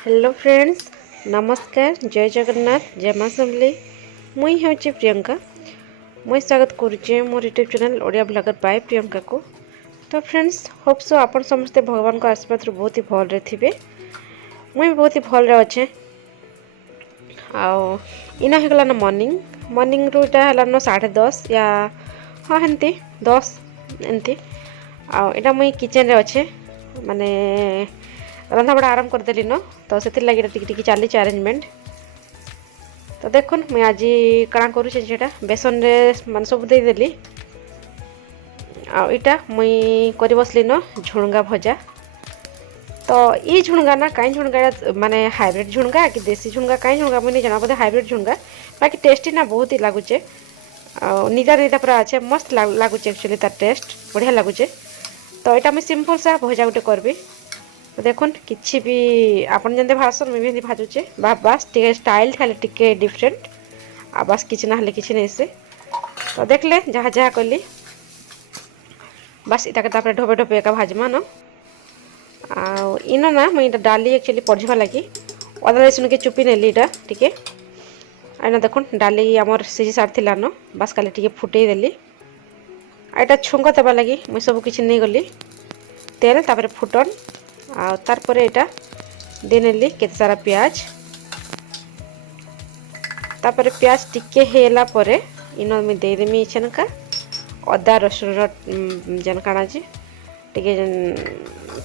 Hello friends, नमस्कार, जय जगन्नाथ, जय माँ समलेई। मुई हूँ प्रियंका। मुई स्वागत करुचे मोर YouTube channel Odia blogger by Priyanka को। तो फ्रेंड्स, होप सो आपण समस्ते भगवान को आशीर्वाद बहुत ही भल रे थिबे। मुई भी बहुत ही भल रे अच्छे। आओ इना हेगला ना मॉर्निंग रू इटा हला न 10:30 या हाँ हेंती 10 एंती। आओ इटा मुई किचन रे अच्छे, माने रंधा बड़ा आराम करदेली न, तो से लगे टिके चली अरेंजमेंट। तो देखुन मुई आज कଣା करूचे सेटा बेसन रे मान सब देदेली। आटा मुई करी बसली न झुणगा भजा। तो ये झुणगा ना कहीं झुणगा माने हाइब्रिड झुणगा कि देसी झुणगा कहीं झुणगा मुझे नहीं जाना, बोधे हाइब्रिड झुणगा। बाकी टेस्टी ना बहुत ही लगुचे, निदा निदा पूरा अच्छे मस्त लगुचे। एक्चुअली तार टेस्ट बढ़िया लगुचे। तो यहाँ मुझे सिंपल सा भजा गोटे करबी। तो देखुन किसी भी आपन जंदे भासन मुझे भी भाजुचे बास टे स्टाइल खाली टिके डिफरेंट आ बास किसी ना हले किसी नहीं से। तो देखले जहाँ जहाँ कली बास इटा के ढोबे ढोबे एका भाजमा न। इनो ना मुझे डाली एक्चुअली पढ़वा लगी अदा रसुन के चुपी नेली इटा टिके। आइना देखुन डाली आमर सिझी सारी न, बास खाली टिके फुटई देली। आटा छुंक देवा लगी मुझे सब किसी नहीं गली तेल तापर फुटन आ तार परे एटा देनेली केते सारा प्याज। तापर प्याज टिके हेला परे इनो मी दे देमी छनका अदा रसुन जन काना जी टिके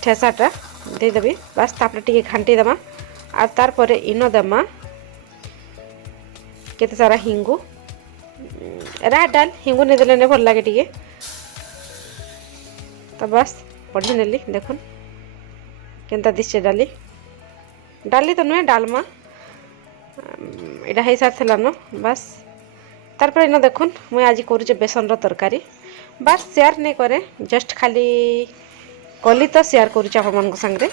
ठेसाटा दे देबी। बस तापर टिके घांटी देमा आ तार परे इनो देमा केते सारा हिंगु। रा डाल हिंगु नहीं देले ने भल लागे टिके। तो बस पढ़ी नेली देखुन केनता दिशे डाली डाली तो नुहे डालमा इटा हो सारा न। बस तार पर इन देखुन मुझे आज करुचे बेसन तरकारी। बस शेयर नहीं करे, जस्ट खाली कली तो शेयर करुचे आप मान संगे।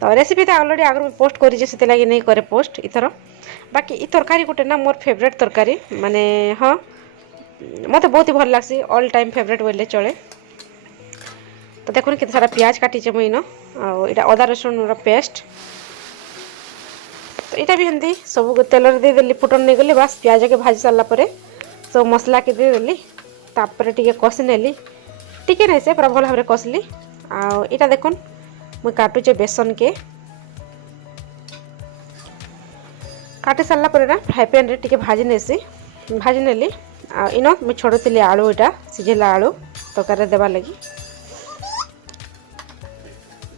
तो रेसिपी तो ऑलरेडी आगर पोस्ट करी से लगी नहीं करे पोस्ट इथर। बाकी ई तरकारी गोटे ना मोर फेवरेट तरकारी, माने हाँ मत बहुत ही भल लगसी, ऑल टाइम फेवरेट बोले चले। तो देखुन कितने सारा प्याज काटीचे मुई न आटा अदा रसुन पेस्ट। तो यहाँ भी हेंती सब तेल दे देली फुटन नहीं गली। बस प्याज के भाजी सारा पर सब मसला के दे देली तापर टिके कषि नेली टिके नहीं से पूरा भल भाव कसली। आटा देखुन मुई काटुचे बेसन के काटी सारा पर ना फ्राए पैन रे टिके भाजी नेली। इन मुई छोड़ुली आलू इटा सिझेला आलू तरकारी देवा लगी।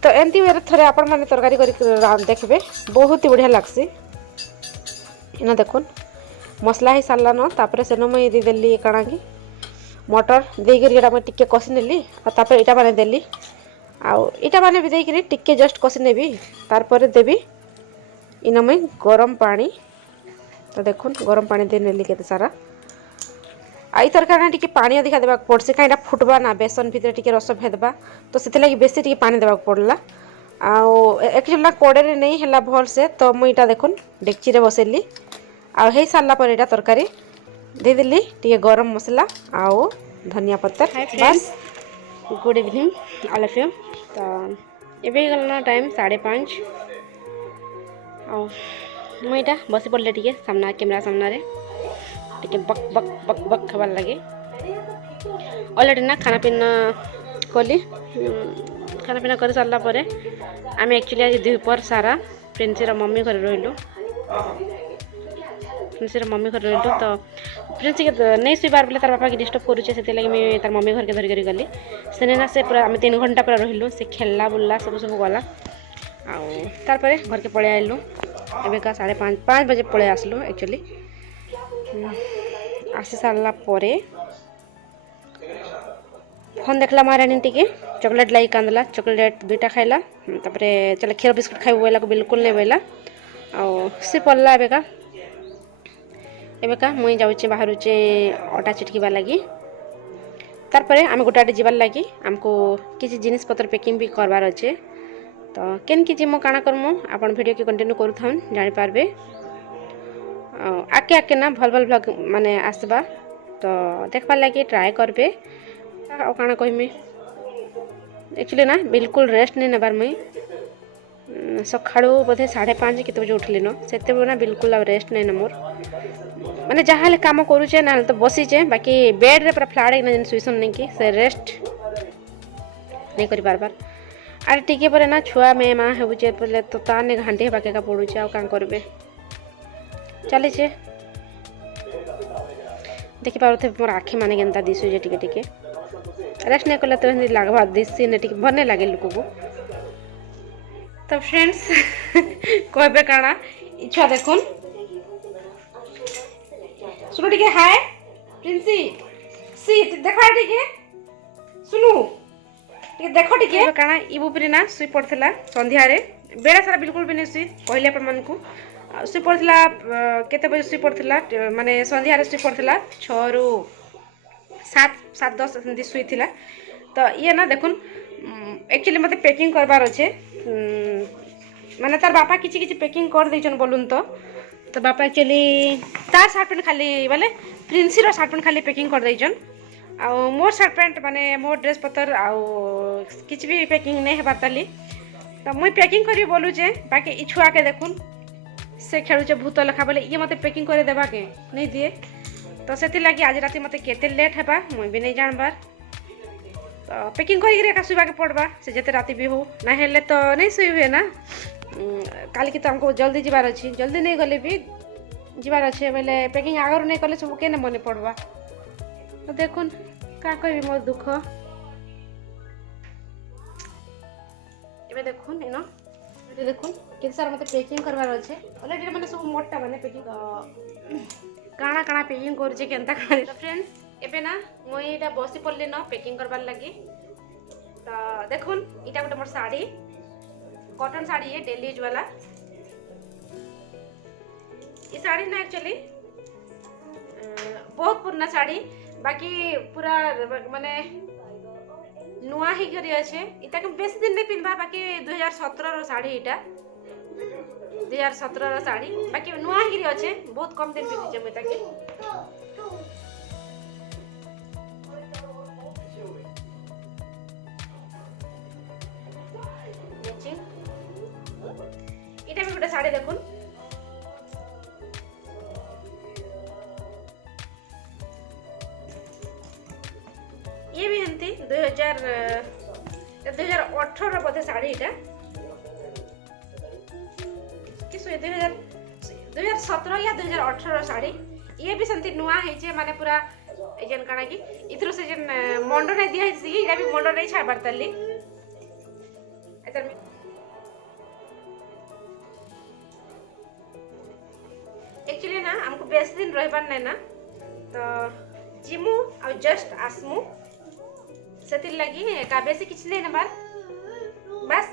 तो एमती वे थे आपण मैंने तरकारी देखबे बहुत ही बढ़िया लगसी। इन देखुन मसला ही सारा न, तापर से मुझे देदेली काଣା कि मटर देकर मुझे टिके कषि नेली तापर इटा माने देली। आटा माने भी देकर टिके जस्ट कषि नेबी तार पर देवी इन मुझे गरम पानी। तो देखुन गरम पानी दे नेली केते सारा। आई तरकारी टिके पानी अधिका देवा पड़से कहीं फुटबा ना बेसन भितर टिके रस भेदबा, तो से लगी बेसी टिके पानी देवा पड़ला। एक्चुअली कड़े नहीं है भल से। तो मुई इटा देखुन डेक्ची रे बसेली आ हे सारा पर इटा तरकारी देदेली टिके गरम मसला आओ धनिया पत्तर। बस good evening all of you. तो एबे गलना टाइम 5:30 मुई इटा बसी पड़ले टिके सामना कैमरा सामना रे टिके बक बक बक बक खबार लगे। ऑलरेडी ना खाना पीना कली खाना पीना कर सारा पर आम एक्चुअली आज दुपहर सारा प्रिंसीर मम्मी घर रही तो प्रिंसी के नहीं शुबार बोले तार बापा के डिस्टर्ब करुचे से लगे मुझे तार मम्मी घर के धरिक गली सेने ना से पूरा आम 3 घंटा पूरा रही से खेलला बुल्ला सब गला तार घर के पलि आइलु। एवं का 5:30 बजे पलि आसलु। एक्चुअली आसी सारा पर फोन देखला महारानी टिके चॉकलेट लाई कांदला, चॉकलेट 2टा खाइला तापर चल क्षीर बिस्कुट खाई बोला को बिल्कुल नहीं बोला सी पड़ला। एवं मुई जाऊे बाहरुचे अटा चिटकीबार लगी तार पर आम गोटे जीवार लगी आमको किसी जिनिस पत्र पैकिंग भी करवार अच्छे। तो केन कि जिमो काଣା करमु आपन वीडियो के कंटिन्यू करूथन जानि पारबे। आके आके ना भल भल ब्लॉग माने आसबा तो देखबार लगी ट्राए करबे। काଣା कहमी एक्चुअली ना बिल्कुल रेस्ट नहीं नेबार मुई सकाळू बोधे 5:30 केते बजे उठली न सेते ना बिल्कुल आ रेस्ट नहीं न मोर माने जहाँ काम करूचे ना तो बसीचे बाकी बेड रे पूरा फ्लाट ना सुईसन नहीं कि से रेस्ट नहीं करी बार आरे टिके पर ना छुआ में माँ होचे बोले तो ताने घंटे बाके का पड़ुचे आ काम करबे चली छे देखि पारथे मोर आखि माने केनता दिसु जे टिके टिके रेस्ट नहीं कले तो हिंदी लागबा दिससी ने टिके भर नहीं लागे लोक को। तो फ्रेंड्स कहबे काना इच्छा देखुन सुनो टिके हाय प्रिंसी सीट देखा टिके सुनु टिके देखो टिके काना इबु परी ना सुई पड़थला संध्या रे बेड़ा सारा बिल्कुल भी नहीं सुई कहले अपन मन को सुई पड़थला केते बजे सुई पड़थला माने संध्या रे सुई पड़थला 6 रु 7:10 हिंदी सुई थिला। तो ये ना देखुन एक्चुअली मते पैकिंग करबार अच्छे माने तार बापा किछि किछि पैकिंग कर दैछन बोलुन तो बापा एक्चुअली तार शर्ट पैंट खाली बोले प्रिंसी रो शर्ट पैंट खाली पैकिंग कर दैछन आ मोर शर्ट पैंट माने मोर ड्रेस पतर आ किछि भी पैकिंग नहीं हेबार ताली। तो मुई पैकिंग करी बोलु जे बाकी इ छुआ के देखुन से खेलुचे भूत लेखा बोले ये मते पैकिंग करे देबा के नहीं दिए। तो सेति लागि आज राति मते केते लेट हेबा मुई भी नहीं जानबार तो पैकिंग करी रे का सुबा के पड़बा से जते राति भी हो ना हेले तो नहीं सोई हुए ना काल की तो हमको जल्दी जीवार अच्छी जल्दी नहीं गले भी जीवार अच्छे बोले पैकिंग आगर नहीं कले सब केने मने पड़बा। तो देखुन का कहबी मोर दुख एबे देखुन इनो ये देखुन केते सारा मते पैकिंग करवार अच्छे ऑलरेडी माने सब मोटा माने पैकिंग काना काना पैकिंग करछे केनता काना। तो फ्रेंड्स एबे ना मुई एटा बसी पड़ली न पैकिंग करबार लगी। तो देखुन इटा गोटे मोर साड़ी कॉटन साड़ी है डेली यूज वाला ये साड़ी ना एक्चुअली बहुत पुराना साड़ी बाकी पूरा माने नुआ ही करी अच्छे इटा के बेस दिन नहीं पिनबा बाकी 2017 रो साड़ी इटा 2017 रो साड़ी बाकी नुआ ही अच्छे बहुत कम दिन पिनजे मैं ताके। इटा भी गोटे साड़ी देखुन ये भी हंती 2018 बोधे साड़ी इटा कि 2017 या 2018 साड़ी ये भी सेंती नुआ है माने पूरा एजन काना की इथरो से जन मंडो नहीं दिया है इटा भी मंडो नहीं छाड़बार तली एक्चुअली ना हमको बेस दिन रहबार नहीं ना तो जिमु आ जस्ट आसमु सेतिर लगी का बेसी किछ नहीं नबार बस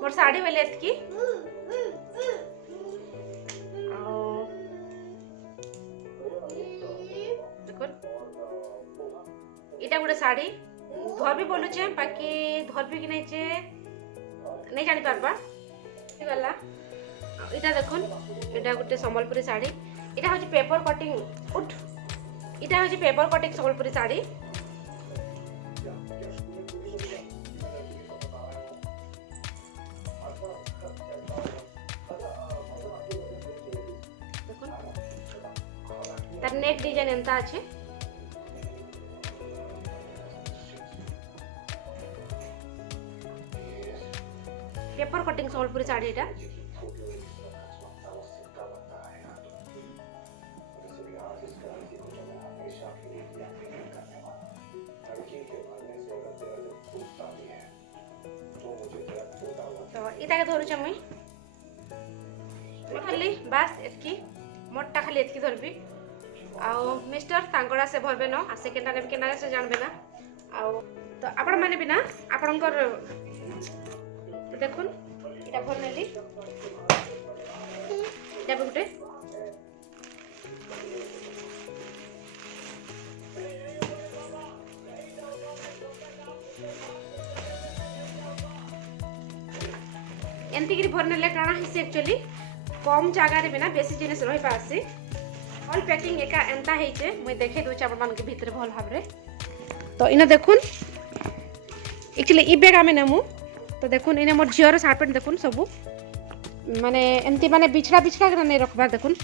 मोर साड़ी वाले एतकी देखो इटा गोटे साड़ी धर भी बोलु छे बाकी धर भी कि नहीं छे नहीं जानि पारबा गला इटा देखुन इटा गोटे संबलपुरी साड़ी इटा होची पेपर कटिंग उठ इटा होची पेपर कटिंग संबलपुरी साड़ी देखुन तार नेक डिजाइन एंता আছে पेपर कटिंग संबलपुरी साड़ी इटा तो इटा के धरुचे मुई खाली बस एतकी मोटा खाली एतकी धरबी आ मिस्टर तांगड़ा से भरबे न आ सेकेंड ने केना से जानबे ना आ तो आपण माने भी ना आपनकर देखुन इटा भर नेली इटा गुटे एंती कि भर नेले काना हिस एक्चुअली कम जगह रे बिना बेसी जिनिस रही पासी ऑल पैकिंग एका एंता हेचे मुई देखे दोछ आपण मान के भीतर भल भाबरे। तो इना देखुन एक्चुअली ई बैग आमे नेमु तो देखुन इने मोर झीर सार्ट पैंट देखुन सबू माने एमती माने बिछड़ा बिछड़ा के नहीं रखबार देखुन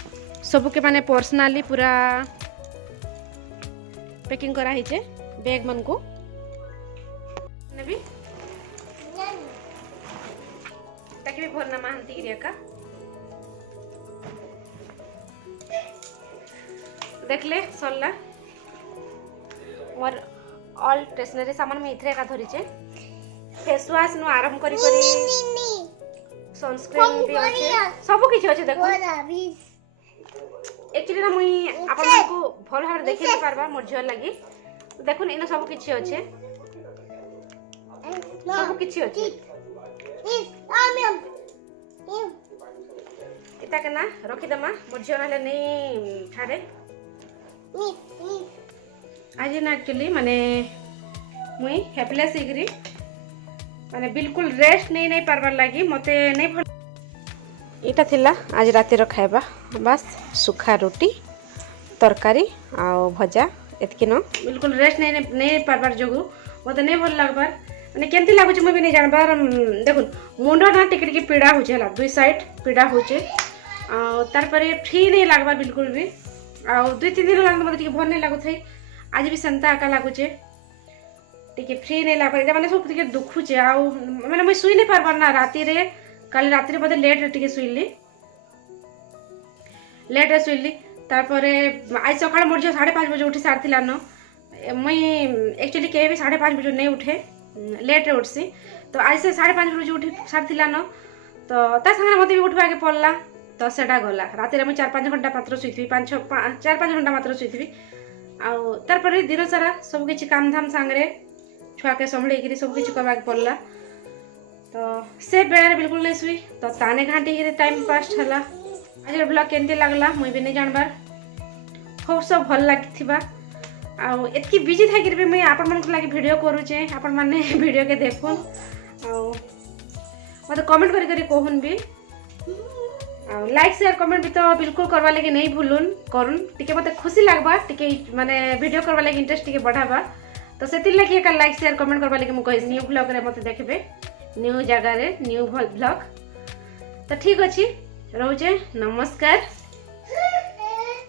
सबू के माने पर्सनाली पूरा पैकिंग करा हिचे बैग मन को नेबी ताकि भी भरना मानती गिरिया का देखले सरला मोर ऑल स्टेशनरी सामान में इथरे का धरिचे फेस वाश नु आरंभ करी सनस्क्रीन भी अछि सब किछ अछि देखो एक्चुअली ना मुई आपन को भल भाबरे देखि नै पारबा मोर झियो लागि देखुन इन सब किछ अछि सब किछ अछि इता के ना रखी दमा मोर झियो नाले नै छाड़े आज ना एक्चुअली माने मुई हेल्पलेस हिगरी माने बिल्कुल रेस्ट नहीं पारबार लगी मते नहीं भल इटा थिला आज रातिर खाइबा बस सुखा रोटी तरकारी आ भजा एतकी न बिल्कुल रेस्ट नहीं पारबार जोगु मते नहीं भल लागबार माने केमती लागुछ मैं भी नहीं जानबार देखुन मुंडा ना टिके टिके पीड़ा होचे हला दुई साइड पीड़ा होचे आ तार परे फ्री नहीं लागबार बिल्कुल भी आ 2-3 दिन लागन मते टिके भल नहीं लागुथै आज भी संता आका लागुचे टिके फ्री नहीं लागबार एटा माने सब टिके दुखुचे आ माने मैं सुई नहीं पारबार ना राती रे काली राती रे बदे लेट रे टिके सुइली लेट रे सुइली तार परे आज सकाळ मोर जो 5:30 बजे उठी सारथिला न मैं एक्चुअली के भी 5:30 बजे नहीं उठे लेट रे उठसी तो आज से 5:30 बजे उठी सारथिला न तो ता संगे मते भी उठबा के पड़ला तो सेटा गला राती रे मैं 4-5 घंटा मात्र सुइथि 4-5 घंटा मात्र सुइथि आ तार परे दिन सारा सब किछि काम धाम संगे छुआ के संभले गिरी सब किछि करबा के पड़ला तो से बेड़े बिल्कुल नहीं सुई तो ताने घाटी गिरी टाइम पास हला आज ब्लॉग केंती लागला मुई भी नहीं जानबार खूब सब भल लागिथिबा आ एतकी बिजी थाकिर भी मैं आपन मन को लागि वीडियो करूचे आपन माने वीडियो के देखुन आ मते कमेंट करी करी कहून भी आ लाइक शेयर कमेंट भी तो बिल्कुल करवा लगे नहीं भूलुन करूँ टिके मते खुशी लागबा टिके माने वीडियो करवा लगे इंटरेस्ट टिके बढ़ाबा तो सेति लगी एक लाइक शेयर कमेंट करवा लगे मु कहि न्यू ब्लॉग रे मते देखबे न्यू जगह रे न्यू ब्लॉग तो ठीक अछि रहउचे नमस्कार।